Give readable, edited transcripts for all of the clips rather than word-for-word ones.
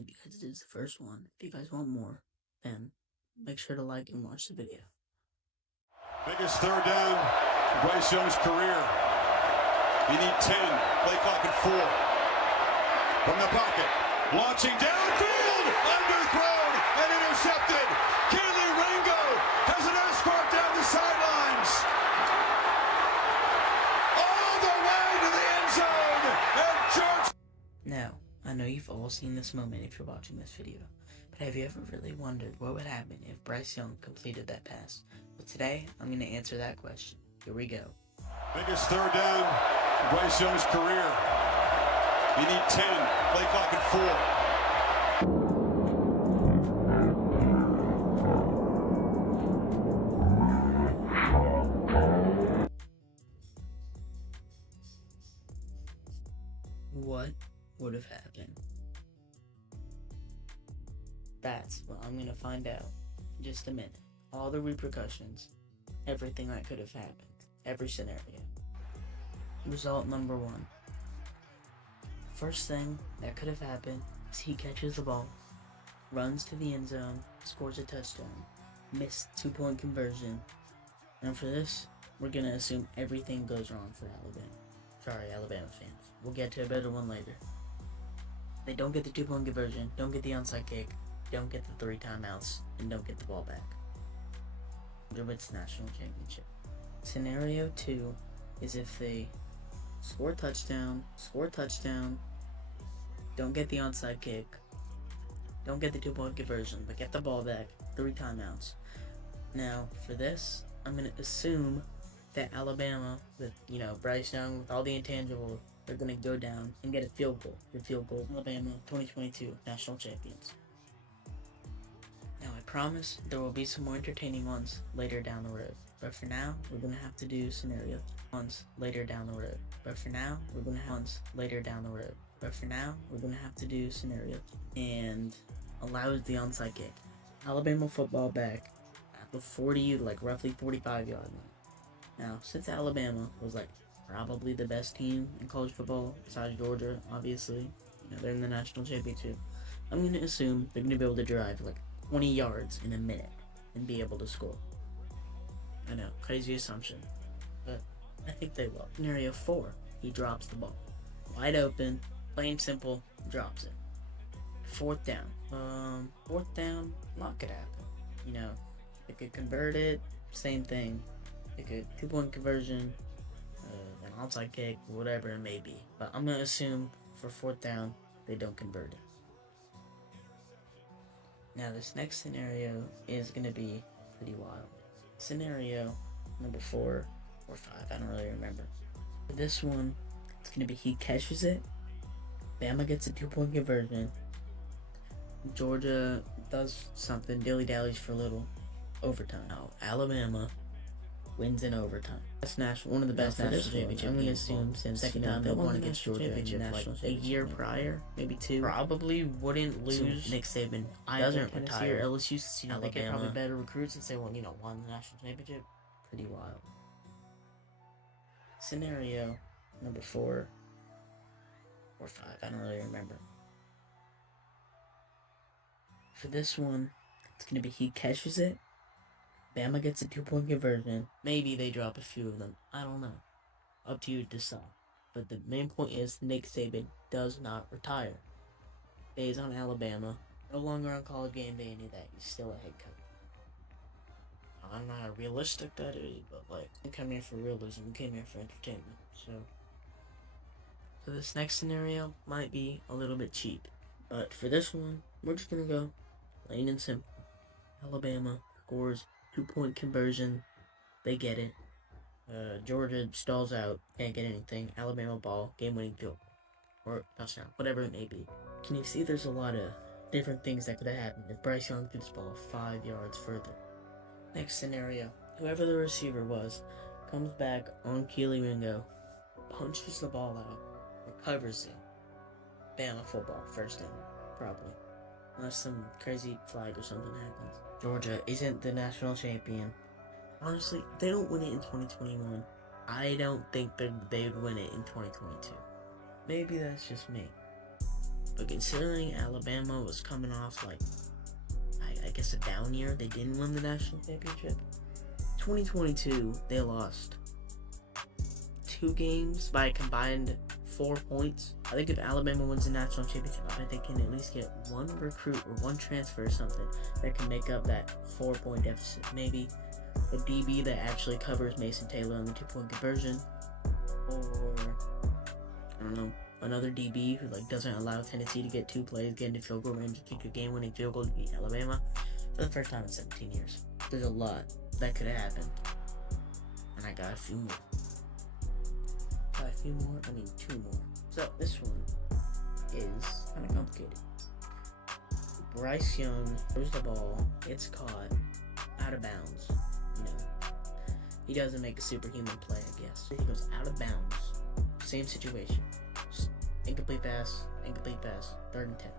good because it is the first one. If you guys want more, then make sure to like and watch the video. Biggest third down in Bryce Young's career. You need 10. Play clock at 4. From the pocket. Launching downfield. Underthrown and intercepted. Keely Ringo has an escort down the sidelines. All the way to the end zone. And George. Now, I know you've all seen this moment if you're watching this video, but have you ever really wondered what would happen if Bryce Young completed that pass? Well, today, I'm going to answer that question. Here we go. Biggest third down in Bryce Young's career. You need 10. Play clock at 4. What would have happened? That's what I'm going to find out in just a minute. All the repercussions, everything that could have happened, every scenario. Result number 1. First thing that could have happened is he catches the ball, runs to the end zone, scores a touchdown, missed 2-point conversion, and for this, we're going to assume everything goes wrong for Alabama. Sorry, Alabama fans. We'll get to a better one later. They don't get the 2-point conversion, don't get the onside kick, don't get the 3 timeouts, and don't get the ball back. Wins the national championship. Scenario 2 is if they score touchdown, don't get the onside kick, don't get the 2-point conversion, but get the ball back, 3 timeouts. Now, for this, I'm going to assume that Alabama, with, Bryce Young, with all the intangibles, they're going to go down and get a field goal. Alabama, 2022 national champions. Now, I promise there will be some more entertaining ones later down the road. But for now, we're going to have to do scenario ones later down the road. And allows the onside kick. Alabama football back at the 40, roughly 45-yard line. Now, since Alabama was probably the best team in college football, besides Georgia, obviously, they're in the national championship, I'm going to assume they're going to be able to drive 20 yards in a minute and be able to score. I know, crazy assumption, but I think they will. Scenario 4, he drops the ball. Wide open, plain simple, drops it. 4th down. Not could happen. They could convert it, same thing. They could 2-point conversion, an onside kick, whatever it may be. But I'm going to assume for 4th down, they don't convert it. Now, this next scenario is going to be pretty wild. Scenario number 4 or 5, I don't really remember. For this one, it's going to be he catches it, Bama gets a 2-point conversion, Georgia does something, dilly-dallies for a little, overtime. Now, Alabama wins in overtime. That's one of the best national championships. I'm going to assume since second time they won against Georgia a year prior, maybe 2. Probably wouldn't lose. So Nick Saban doesn't retire. LSU, since they get probably better recruits since they won the national championship. Pretty wild. Scenario number 4 or 5, I don't really remember. For this one, it's going to be he catches it, Bama gets a 2-point conversion. Maybe they drop a few of them. I don't know. Up to you to decide. But the main point is Nick Saban does not retire. Stays on Alabama. No longer on College Game Day, any of that. He's still a head coach. I don't know how realistic that is, but we came here for realism. We came here for entertainment. So this next scenario might be a little bit cheap. But for this one, we're just going to go plain and simple. Alabama scores 2-point conversion. They get it. Georgia stalls out. Can't get anything. Alabama ball. Game-winning field goal. Or touchdown. Whatever it may be. Can you see there's a lot of different things that could have happened if Bryce Young threw this ball 5 yards further. Next scenario. Whoever the receiver was comes back on Keely Ringo. Punches the ball out. Recovers it. Bama football. First down. Probably. Unless some crazy flag or something happens. Georgia isn't the national champion. Honestly, if they don't win it in 2021, I don't think they would win it in 2022. Maybe that's just me. But considering Alabama was coming off like, I guess a down year, they didn't win the national championship. 2022, they lost 2 games by a combined 4 points. I think if Alabama wins the national championship, I bet they can at least get one recruit or one transfer or something that can make up that 4-point deficit. Maybe a DB that actually covers Mason Taylor on the 2-point conversion, or I don't know, another DB who like doesn't allow Tennessee to get 2 plays, get into field goal range, and kick a game-winning field goal to beat Alabama for the first time in 17 years. There's a lot that could have happened, and I got a few more. Two more. So this one is kind of complicated. Bryce Young throws the ball, gets caught, out of bounds. He doesn't make a superhuman play, I guess. He goes out of bounds. Same situation. Just incomplete pass, 3rd and 10.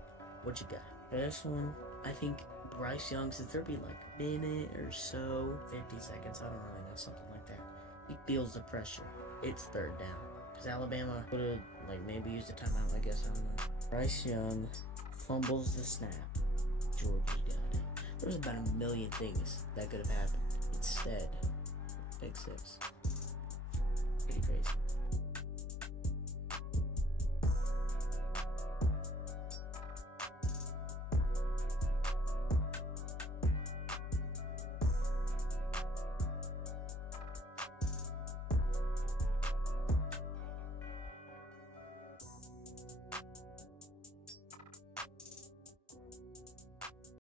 What you got? For this one, I think Bryce Young, since there'd be like a minute or so, 50 seconds, I don't really know, something like that. He feels the pressure. It's 3rd down. Because Alabama would have maybe used a timeout, I guess, I don't know. Bryce Young fumbles the snap. Georgia got it. There was about a million things that could have happened. Instead, pick 6.